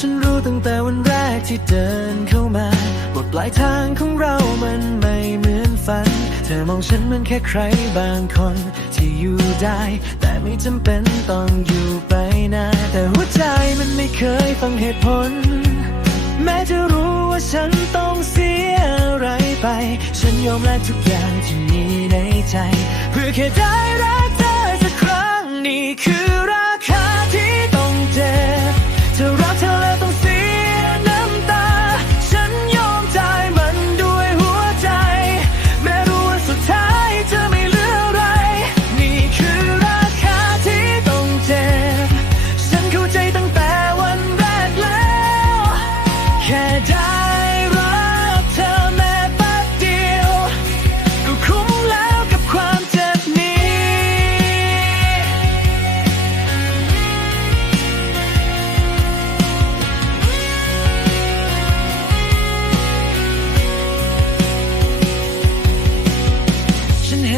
ฉันรู้ตั้งแต่วันแรกที่เดินเข้ามาว่าปลายทางของเรามันไม่เหมือนฝัน เธอมองฉันเหมือนแค่ใครบางคนที่อยู่ได้ แต่ไม่จำเป็นต้องอยู่ไปนานแต่หัวใจมันไม่เคยฟังเหตุผล แม้จะรู้ว่าฉันต้องเสียอะไรไป ฉันยอมแลกทุกอย่างที่มีในใจ เพื่อแค่ได้รัก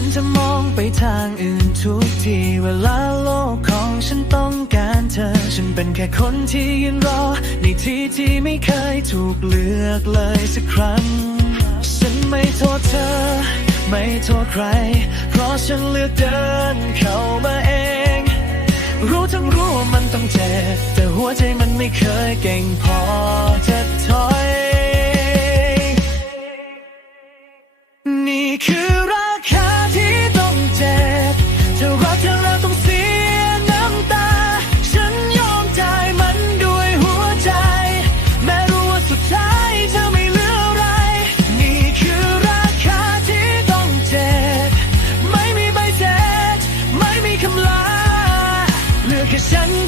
ฉันเห็นเธอมองไปทางอื่นทุกทีเวลาโลกของฉันต้องการเธอ ฉันเป็นแค่คนที่ยืนรอ ในที่ที่ไม่เคยถูกเลือกเลยสักครั้ง ฉันไม่โทษเธอ ไม่โทษใคร เพราะฉันเลือกเดินเข้ามาเอง รู้ทั้งรู้ว่ามันต้องเจ็บแต่หัวใจมันไม่เคยเก่งพอจะถอ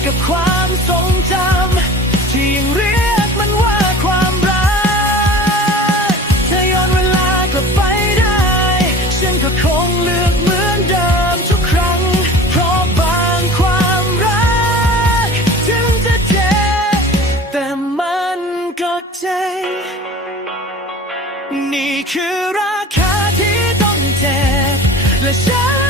กับความทรงจำที่ยังเรียกมันว่าความรักถ้าย้อนเวลากลับไปได้ ฉันก็คงเลือกเหมือนเดิมทุกครั้ง เพราะบางความรัก ถึงจะเจ็บแต่มันก็เจ็บนี่คือราคาที่ต้องเจ็บและฉัน